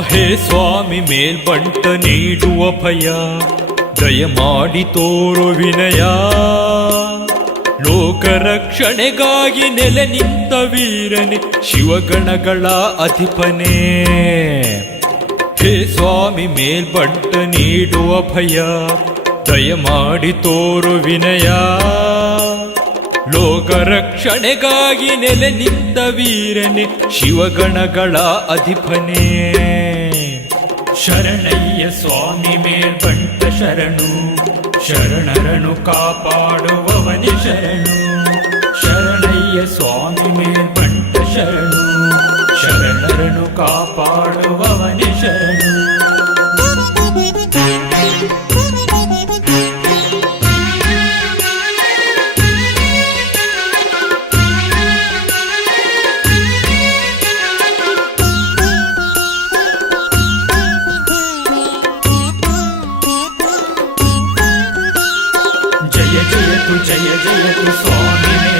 ಹೇ ಸ್ವಾಮಿ ಮೇಲ್ಬಂಟ ನೀಡುವ ಭಯ, ದಯಮಾಡಿ ತೋರು ವಿನಯ. ಲೋಕ ರಕ್ಷಣೆಗಾಗಿ ನೆಲೆ ನಿಂತ ವೀರನೆ, ಶಿವಗಣಗಳ ಅಧಿಪನೇ. ಹೇ ಸ್ವಾಮಿ ಮೇಲ್ಬಂಟ ನೀಡುವ ಭಯ, ದಯಮಾಡಿ ತೋರು ವಿನಯ. ಲೋಕ ರಕ್ಷಣೆಗಾಗಿ ನೆಲೆ ನಿಂತ ವೀರನೆ, ಶಿವಗಣಗಳ ಅಧಿಪನೇ. ಶರಣಯ್ಯ ಸ್ವಾಮಿ ಮೇಲ್ಬಂಟ ಶರಣು, ಶರಣರನು ಕಾಪಾಡುವವನಿ ಶರಣು. ಶರಣಯ್ಯ ಸ್ವಾಮಿ ಮೇಲ್ಬಂಟ ಶರಣು, ಶರಣರನು ಕಾಪಾಡುವವನಿ ಶರಣು. ಜಯ ಜಯತು ಸ್ವಾಮಿ